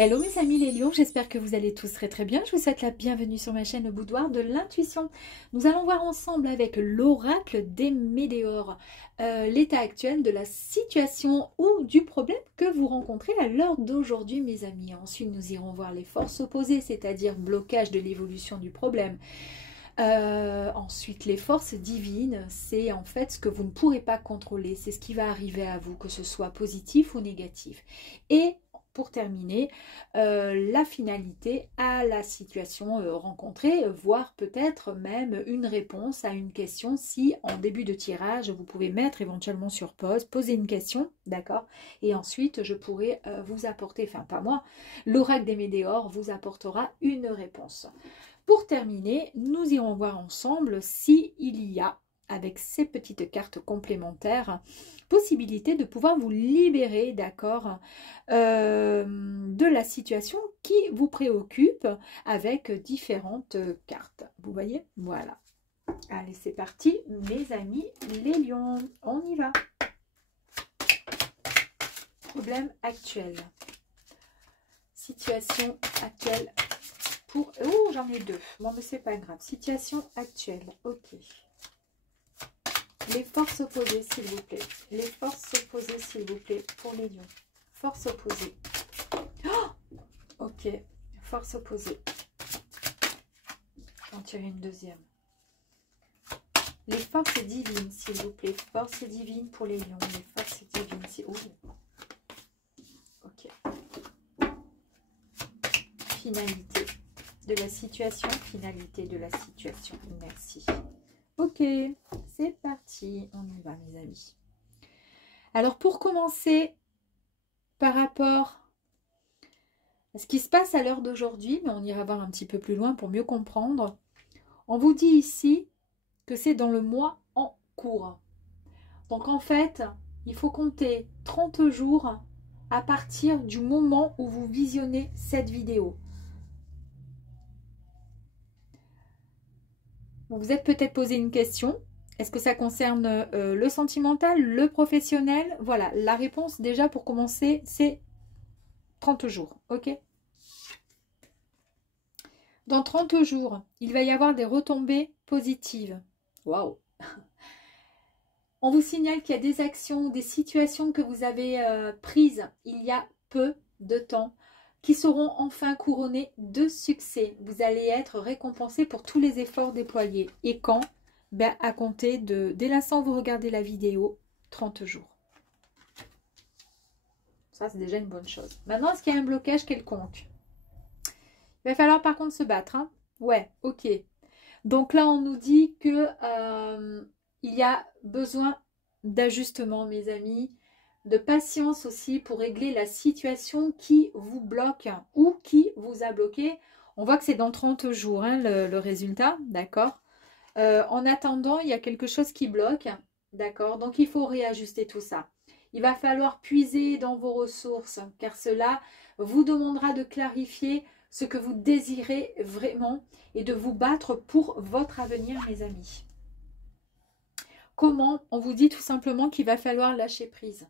Hello mes amis les lions, j'espère que vous allez tous très très bien. Je vous souhaite la bienvenue sur ma chaîne Le Boudoir de l'intuition. Nous allons voir ensemble avec l'oracle des Médéores l'état actuel de la situation ou du problème que vous rencontrez à l'heure d'aujourd'hui mes amis. Ensuite nous irons voir les forces opposées, c'est-à-dire blocage de l'évolution du problème. Ensuite, les forces divines, c'est en fait ce que vous ne pourrez pas contrôler, c'est ce qui va arriver à vous, que ce soit positif ou négatif. Et pour terminer, la finalité à la situation rencontrée, voire peut-être même une réponse à une question si en début de tirage, vous pouvez mettre éventuellement sur pause, poser une question, d'accord? Et ensuite, je pourrai vous apporter, enfin pas moi, l'oracle des Médéores vous apportera une réponse. Pour terminer, nous irons voir ensemble s'il y a, avec ces petites cartes complémentaires, possibilité de pouvoir vous libérer, d'accord, de la situation qui vous préoccupe avec différentes cartes. Vous voyez? Voilà. Allez, c'est parti, mes amis les lions. On y va. Problème actuel. Situation actuelle. Pour... Oh, j'en ai deux. Bon, mais c'est pas grave. Situation actuelle. Ok. Les forces opposées, s'il vous plaît. Les forces opposées, s'il vous plaît, pour les lions. Forces opposées. Oh, ok. Forces opposées. On tire une deuxième. Les forces divines, s'il vous plaît. Forces divines pour les lions. Les forces divines. Oh. Ok. Finalité de la situation, finalité de la situation. Merci. Ok, c'est parti. On y va, mes amis. Alors, pour commencer, par rapport à ce qui se passe à l'heure d'aujourd'hui, mais on ira voir un petit peu plus loin pour mieux comprendre, on vous dit ici que c'est dans le mois en cours. Donc, en fait, il faut compter 30 jours à partir du moment où vous visionnez cette vidéo. Vous vous êtes peut-être posé une question. Est-ce que ça concerne le sentimental, le professionnel? Voilà, la réponse déjà pour commencer, c'est 30 jours. Ok. Dans 30 jours, il va y avoir des retombées positives. Waouh! On vous signale qu'il y a des actions, des situations que vous avez prises il y a peu de temps qui seront enfin couronnées de succès. Vous allez être récompensé pour tous les efforts déployés. Et quand? Ben, à compter de, dès l'instant où vous regardez la vidéo, 30 jours. Ça, c'est déjà une bonne chose. Maintenant, est-ce qu'il y a un blocage quelconque? Il va falloir par contre se battre. Hein? Ouais, ok. Donc là, on nous dit que il y a besoin d'ajustement, mes amis. De patience aussi pour régler la situation qui vous bloque ou qui vous a bloqué. On voit que c'est dans 30 jours hein, le résultat, d'accord. En attendant, il y a quelque chose qui bloque, d'accord. Donc, il faut réajuster tout ça. Il va falloir puiser dans vos ressources, car cela vous demandera de clarifier ce que vous désirez vraiment et de vous battre pour votre avenir, mes amis. Comment? On vous dit tout simplement qu'il va falloir lâcher prise.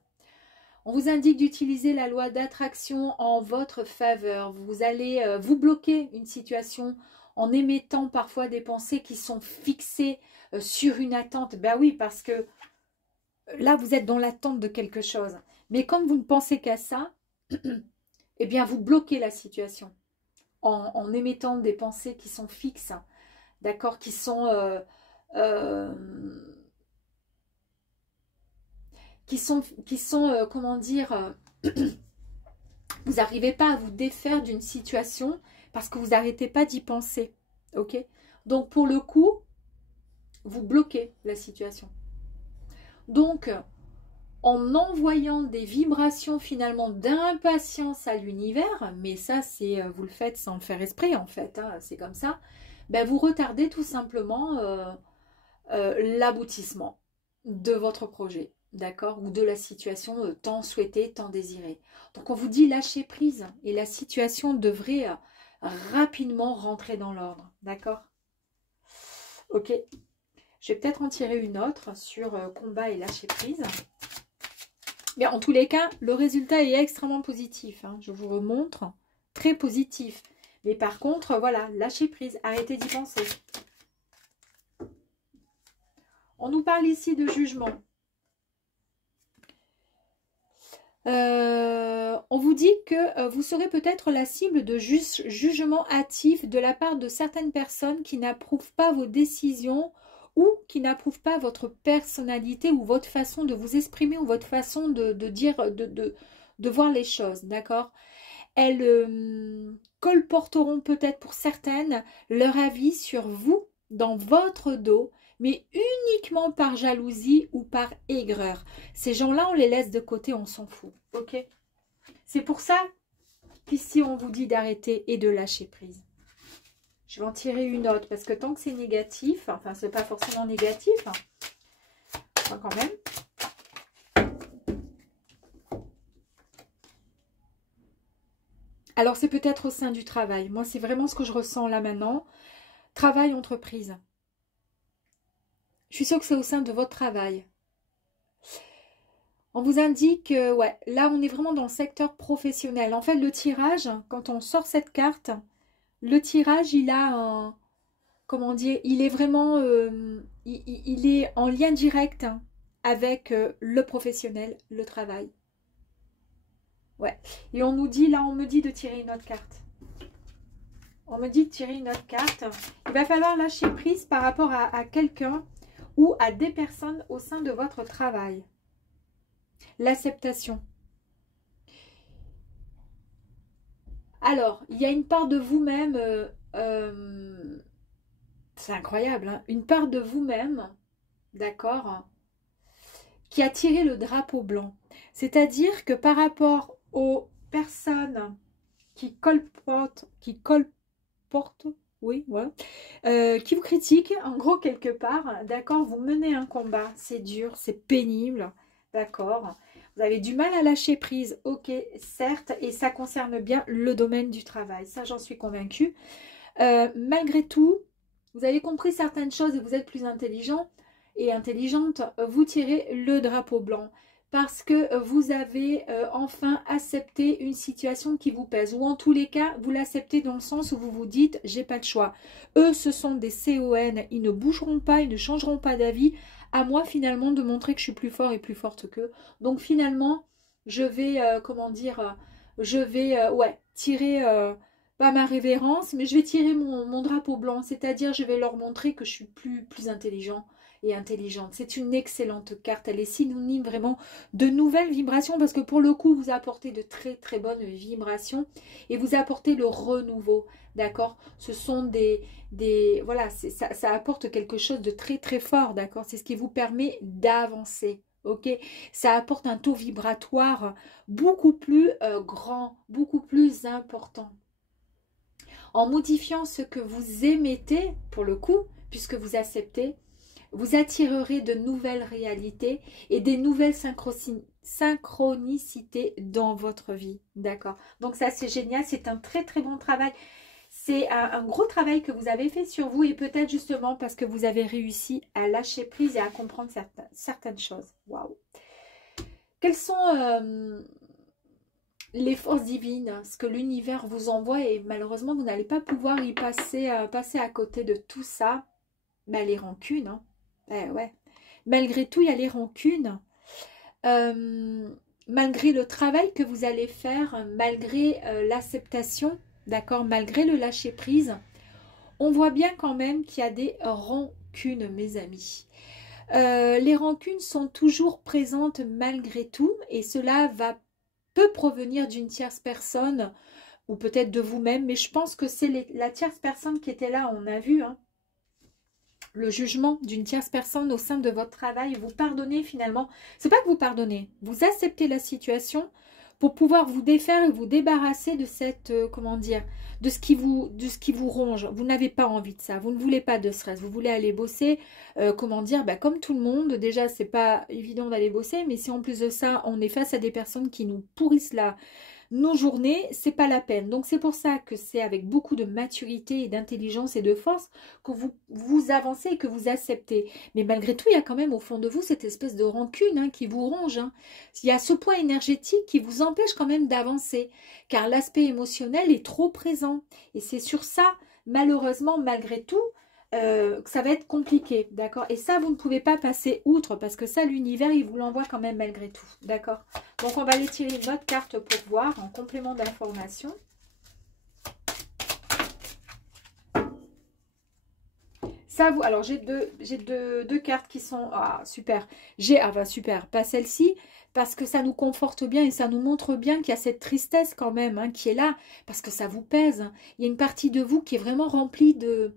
On vous indique d'utiliser la loi d'attraction en votre faveur. Vous allez vous bloquer une situation en émettant parfois des pensées qui sont fixées sur une attente. Ben oui, parce que là, vous êtes dans l'attente de quelque chose. Mais comme vous ne pensez qu'à ça, eh bien, vous bloquez la situation en émettant des pensées qui sont fixes, d'accord, qui sont... comment dire, vous n'arrivez pas à vous défaire d'une situation parce que vous n'arrêtez pas d'y penser, ok? Donc, pour le coup, vous bloquez la situation. Donc, en envoyant des vibrations finalement d'impatience à l'univers, mais ça, c'est vous le faites sans le faire exprès en fait, hein, c'est comme ça, ben, vous retardez tout simplement l'aboutissement de votre projet. D'accord? Ou de la situation tant souhaitée, tant désirée. Donc on vous dit lâcher prise et la situation devrait rapidement rentrer dans l'ordre. D'accord? Ok. Je vais peut-être en tirer une autre sur combat et lâcher prise. Mais en tous les cas, le résultat est extrêmement positif. Hein. Je vous remontre. très positif. Mais par contre, voilà, lâchez prise, arrêtez d'y penser. On nous parle ici de jugement. On vous dit que vous serez peut-être la cible de jugements hâtifs de la part de certaines personnes qui n'approuvent pas vos décisions ou qui n'approuvent pas votre personnalité ou votre façon de vous exprimer ou votre façon de dire, de voir les choses, d'accord? Elles colporteront peut-être pour certaines leur avis sur vous dans votre dos, mais uniquement par jalousie ou par aigreur. Ces gens-là, on les laisse de côté, on s'en fout, ok? C'est pour ça qu'ici, on vous dit d'arrêter et de lâcher prise. Je vais en tirer une autre, parce que tant que c'est négatif, enfin, c'est pas forcément négatif, hein, enfin, quand même. Alors, c'est peut-être au sein du travail. Moi, c'est vraiment ce que je ressens là maintenant. Travail, entreprise. Je suis sûre que c'est au sein de votre travail. On vous indique, ouais, là, on est vraiment dans le secteur professionnel. En fait, le tirage, quand on sort cette carte, le tirage, il a un... Comment dire? Il est vraiment... il est en lien direct avec le professionnel, le travail. Ouais. Et on nous dit, là, on me dit de tirer une autre carte. On me dit de tirer une autre carte. Il va falloir lâcher prise par rapport à quelqu'un ou à des personnes au sein de votre travail. L'acceptation. Alors, il y a une part de vous-même, c'est incroyable, hein, une part de vous-même, d'accord, qui a tiré le drapeau blanc. C'est-à-dire que par rapport aux personnes qui colportent, oui, voilà, qui vous critiquent, en gros, quelque part, d'accord, vous menez un combat, c'est dur, c'est pénible, d'accord, vous avez du mal à lâcher prise, ok, certes, et ça concerne bien le domaine du travail, ça j'en suis convaincue. Malgré tout, vous avez compris certaines choses et vous êtes plus intelligent et intelligente, vous tirez le drapeau blanc. Parce que vous avez enfin accepté une situation qui vous pèse. Ou en tous les cas, vous l'acceptez dans le sens où vous vous dites, j'ai pas de choix. Eux, ce sont des CON, ils ne bougeront pas, ils ne changeront pas d'avis. À moi, finalement, de montrer que je suis plus fort et plus forte qu'eux. Donc, finalement, je vais, comment dire, je vais, ouais, tirer, pas ma révérence, mais je vais tirer mon drapeau blanc. C'est-à-dire, je vais leur montrer que je suis plus intelligent et intelligente. C'est une excellente carte. Elle est synonyme vraiment de nouvelles vibrations parce que pour le coup, vous apportez de très très bonnes vibrations et vous apportez le renouveau. D'accord? Ce sont voilà, ça apporte quelque chose de très très fort. D'accord? C'est ce qui vous permet d'avancer. Ok? Ça apporte un taux vibratoire beaucoup plus grand, beaucoup plus important. En modifiant ce que vous émettez, pour le coup, puisque vous acceptez, vous attirerez de nouvelles réalités et des nouvelles synchronicités dans votre vie. D'accord? Donc ça, c'est génial. C'est un très, très bon travail. C'est un gros travail que vous avez fait sur vous et peut-être justement parce que vous avez réussi à lâcher prise et à comprendre certaines choses. Waouh! Quelles sont les forces divines, ce que l'univers vous envoie et malheureusement, vous n'allez pas pouvoir y passer à côté de tout ça. Ben, les rancunes, hein. Ouais. Malgré tout, il y a les rancunes. Malgré le travail que vous allez faire, malgré l'acceptation, d'accord, malgré le lâcher-prise, on voit bien quand même qu'il y a des rancunes, mes amis. Les rancunes sont toujours présentes malgré tout et cela peut provenir d'une tierce personne ou peut-être de vous-même, mais je pense que c'est la tierce personne qui était là, on a vu, hein. Le jugement d'une tierce personne au sein de votre travail, vous pardonnez finalement. C'est pas que vous pardonnez, vous acceptez la situation pour pouvoir vous défaire et vous débarrasser de cette, comment dire, de ce qui vous ronge. Vous n'avez pas envie de ça, vous ne voulez pas de stress, vous voulez aller bosser, comment dire, bah, comme tout le monde. Déjà, c'est pas évident d'aller bosser, mais si en plus de ça, on est face à des personnes qui nous pourrissent nos journées, c'est pas la peine. Donc c'est pour ça que c'est avec beaucoup de maturité et d'intelligence et de force que vous avancez et que vous acceptez. Mais malgré tout, il y a quand même au fond de vous cette espèce de rancune hein, qui vous ronge. Hein. Il y a ce point énergétique qui vous empêche quand même d'avancer, car l'aspect émotionnel est trop présent. Et c'est sur ça, malheureusement, malgré tout, que ça va être compliqué, d'accord? Et ça, vous ne pouvez pas passer outre, parce que ça, l'univers, il vous l'envoie quand même malgré tout, d'accord? Donc, on va aller tirer une autre carte pour voir, en complément d'information. Ça, vous, alors, j'ai deux cartes qui sont, ah, super, super, pas celle-ci, parce que ça nous conforte bien et ça nous montre bien qu'il y a cette tristesse quand même, hein, qui est là, parce que ça vous pèse. Hein. Il y a une partie de vous qui est vraiment remplie de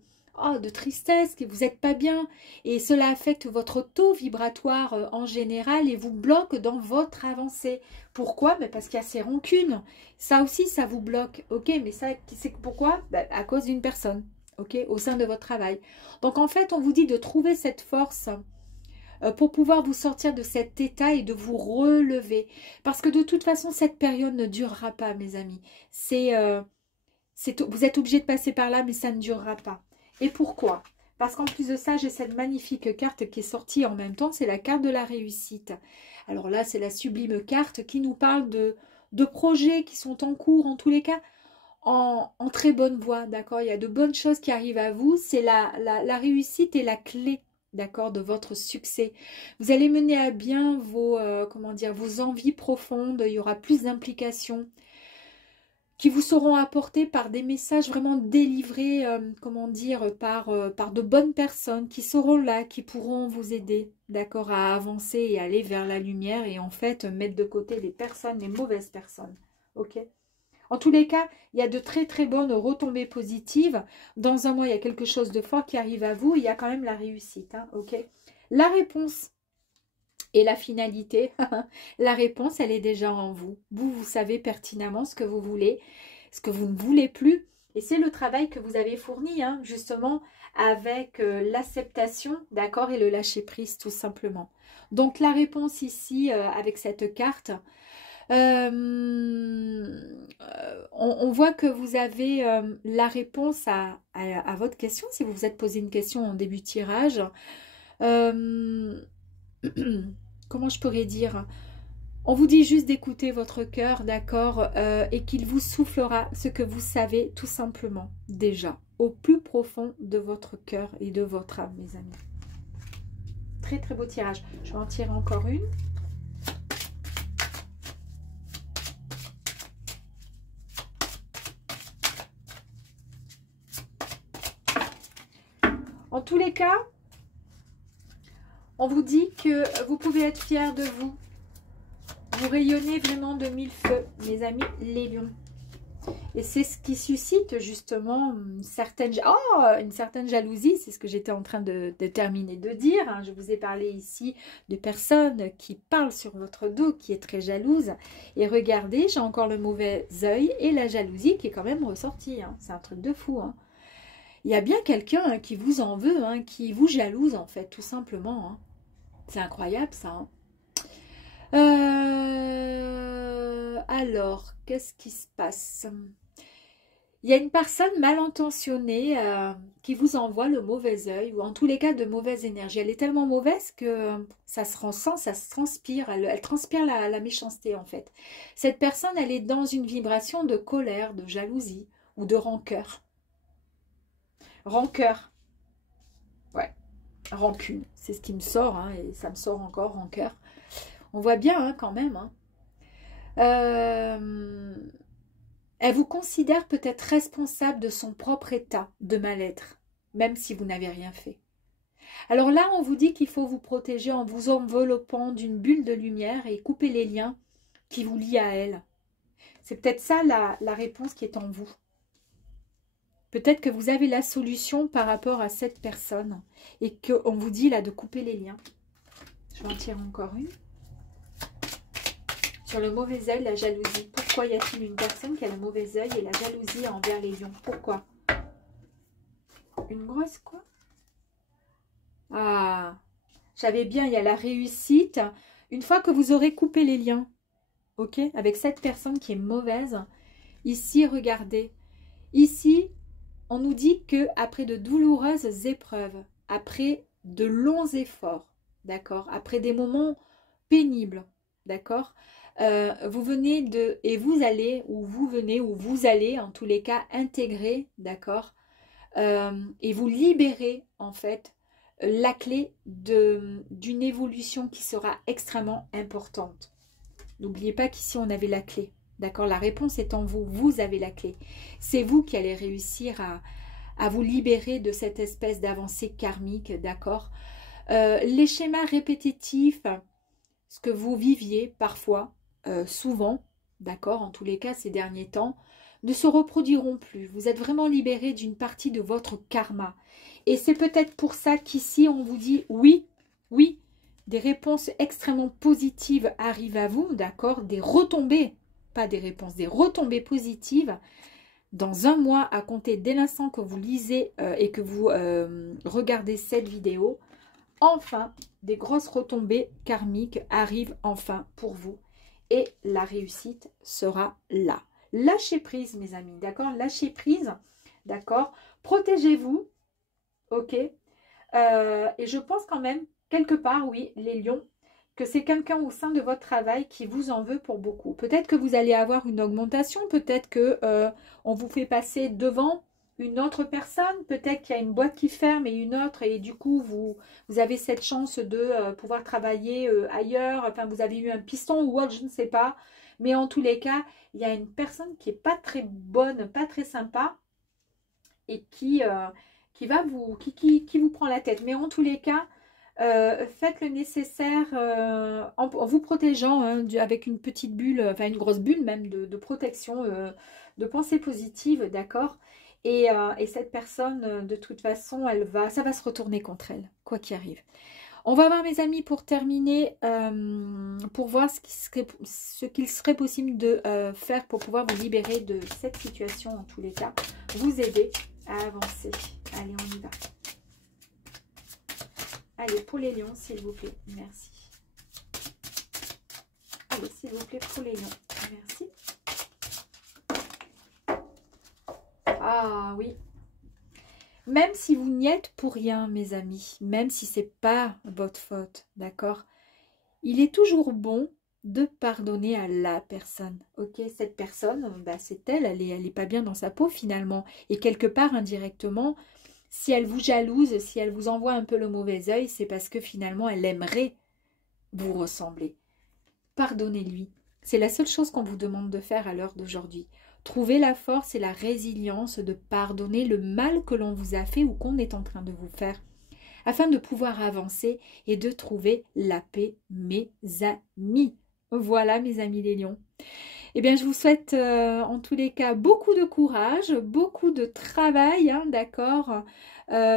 tristesse, que vous n'êtes pas bien. Et cela affecte votre taux vibratoire en général et vous bloque dans votre avancée. Pourquoi? Parce qu'il y a ces rancunes. Ça aussi, ça vous bloque. Ok, mais ça, c'est pourquoi? À cause d'une personne. Ok, au sein de votre travail. Donc, en fait, on vous dit de trouver cette force pour pouvoir vous sortir de cet état et de vous relever. Parce que de toute façon, cette période ne durera pas, mes amis. Vous êtes obligé de passer par là, mais ça ne durera pas. Et pourquoi? Parce qu'en plus de ça, j'ai cette magnifique carte qui est sortie en même temps, c'est la carte de la réussite. Alors là, c'est la sublime carte qui nous parle de projets qui sont en cours, en tous les cas, en très bonne voie, d'accord? Il y a de bonnes choses qui arrivent à vous, c'est la réussite et la clé, d'accord, de votre succès. Vous allez mener à bien comment dire, vos envies profondes, il y aura plus d'implications qui vous seront apportés par des messages vraiment délivrés, comment dire, par de bonnes personnes qui seront là, qui pourront vous aider, d'accord, à avancer et aller vers la lumière et en fait mettre de côté les personnes, les mauvaises personnes, ok? En tous les cas, il y a de très très bonnes retombées positives. Dans un mois, il y a quelque chose de fort qui arrive à vous, il y a quand même la réussite, hein, ok? La réponse et la finalité, la réponse, elle est déjà en vous. Vous savez pertinemment ce que vous voulez, ce que vous ne voulez plus. Et c'est le travail que vous avez fourni, hein, justement, avec l'acceptation, d'accord, et le lâcher-prise, tout simplement. Donc, la réponse ici, avec cette carte, on voit que vous avez la réponse à votre question, si vous vous êtes posé une question en début de tirage. Comment je pourrais dire? On vous dit juste d'écouter votre cœur, d'accord, et qu'il vous soufflera ce que vous savez tout simplement, déjà, au plus profond de votre cœur et de votre âme, mes amis. Très très beau tirage. Je vais en tirer encore une. En tous les cas, on vous dit que vous pouvez être fiers de vous. Vous rayonnez vraiment de mille feux, mes amis, les lions. Et c'est ce qui suscite justement une certaine jalousie. C'est ce que j'étais en train de terminer de dire. Hein. Je vous ai parlé ici de personnes qui parlent sur votre dos, qui est très jalouse. Et regardez, j'ai encore le mauvais œil et la jalousie qui est quand même ressortie. Hein. C'est un truc de fou. Hein. Il y a bien quelqu'un qui vous en veut, hein, qui vous jalouse en fait, tout simplement. Hein. C'est incroyable ça. Hein. Alors, qu'est-ce qui se passe? Il y a une personne mal intentionnée qui vous envoie le mauvais œil, ou en tous les cas de mauvaise énergie. Elle est tellement mauvaise que ça se ressent, ça se transpire, elle transpire la méchanceté en fait. Cette personne, elle est dans une vibration de colère, de jalousie ou de rancœur. Rancœur. Ouais, rancune, c'est ce qui me sort, hein, et ça me sort encore, rancœur. On voit bien hein, quand même. Hein. Elle vous considère peut-être responsable de son propre état de mal-être, même si vous n'avez rien fait. Alors là, on vous dit qu'il faut vous protéger en vous enveloppant d'une bulle de lumière et couper les liens qui vous lient à elle. C'est peut-être ça la réponse qui est en vous. Peut-être que vous avez la solution par rapport à cette personne et qu'on vous dit là de couper les liens. Je vais en tirer encore une. Sur le mauvais œil, la jalousie. Pourquoi y a-t-il une personne qui a le mauvais œil et la jalousie envers les lions? Pourquoi? Une grosse quoi? Ah, j'avais bien, il y a la réussite. Une fois que vous aurez coupé les liens, ok? Avec cette personne qui est mauvaise. Ici, regardez. Ici, on nous dit que après de douloureuses épreuves, après de longs efforts, d'accord? Après des moments pénibles, d'accord? Vous venez de, et vous allez, ou vous venez, ou vous allez, en tous les cas, intégrer, d'accord? Et vous libérer, en fait, la clé d'une évolution qui sera extrêmement importante. N'oubliez pas qu'ici, on avait la clé, d'accord? La réponse est en vous, vous avez la clé. C'est vous qui allez réussir à vous libérer de cette espèce d'avancée karmique, d'accord? Les schémas répétitifs, ce que vous viviez parfois, souvent, d'accord, en tous les cas ces derniers temps, ne se reproduiront plus. Vous êtes vraiment libéré d'une partie de votre karma. Et c'est peut-être pour ça qu'ici, on vous dit oui, oui, des réponses extrêmement positives arrivent à vous, d'accord, des retombées, pas des réponses, des retombées positives. Dans un mois, à compter dès l'instant que vous lisez et que vous regardez cette vidéo, enfin, des grosses retombées karmiques arrivent enfin pour vous. Et la réussite sera là. Lâchez prise, mes amis, d'accord? Lâchez prise, d'accord? Protégez-vous, ok? Et je pense quand même, quelque part, oui, les lions, que c'est quelqu'un au sein de votre travail qui vous en veut pour beaucoup. Peut-être que vous allez avoir une augmentation, peut-être que on vous fait passer devant une autre personne, peut-être qu'il y a une boîte qui ferme et une autre, et du coup, vous avez cette chance de pouvoir travailler ailleurs, enfin, vous avez eu un piston ou autre, je ne sais pas. Mais en tous les cas, il y a une personne qui n'est pas très bonne, pas très sympa, et qui va qui vous prend la tête. Mais en tous les cas, faites le nécessaire en vous protégeant hein, avec une petite bulle, enfin une grosse bulle même de protection, de pensée positive, d'accord? Et cette personne, de toute façon, ça va se retourner contre elle, quoi qu'il arrive. On va voir, mes amis, pour terminer, pour voir ce qu'il serait possible de faire pour pouvoir vous libérer de cette situation, en tous les cas, vous aider à avancer. Allez, on y va. Allez, pour les lions, s'il vous plaît. Merci. Allez, s'il vous plaît, pour les lions. Merci. Ah, oui. Même si vous n'y êtes pour rien, mes amis, même si ce n'est pas votre faute, d'accord? Il est toujours bon de pardonner à la personne, ok? Cette personne, bah, c'est elle est pas bien dans sa peau finalement. Et quelque part, indirectement, si elle vous jalouse, si elle vous envoie un peu le mauvais œil, c'est parce que finalement, elle aimerait vous ressembler. Pardonnez-lui. C'est la seule chose qu'on vous demande de faire à l'heure d'aujourd'hui. Trouvez la force et la résilience de pardonner le mal que l'on vous a fait ou qu'on est en train de vous faire, afin de pouvoir avancer et de trouver la paix, mes amis. Voilà, mes amis les lions. Eh bien, je vous souhaite en tous les cas beaucoup de courage, beaucoup de travail, hein, d'accord.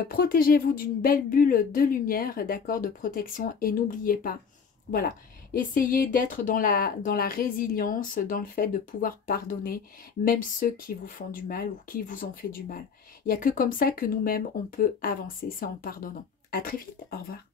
Protégez-vous d'une belle bulle de lumière, d'accord, de protection. Et n'oubliez pas, voilà, essayez d'être dans la résilience, dans le fait de pouvoir pardonner, même ceux qui vous font du mal ou qui vous ont fait du mal. Il n'y a que comme ça que nous-mêmes, on peut avancer, c'est en pardonnant. À très vite, au revoir.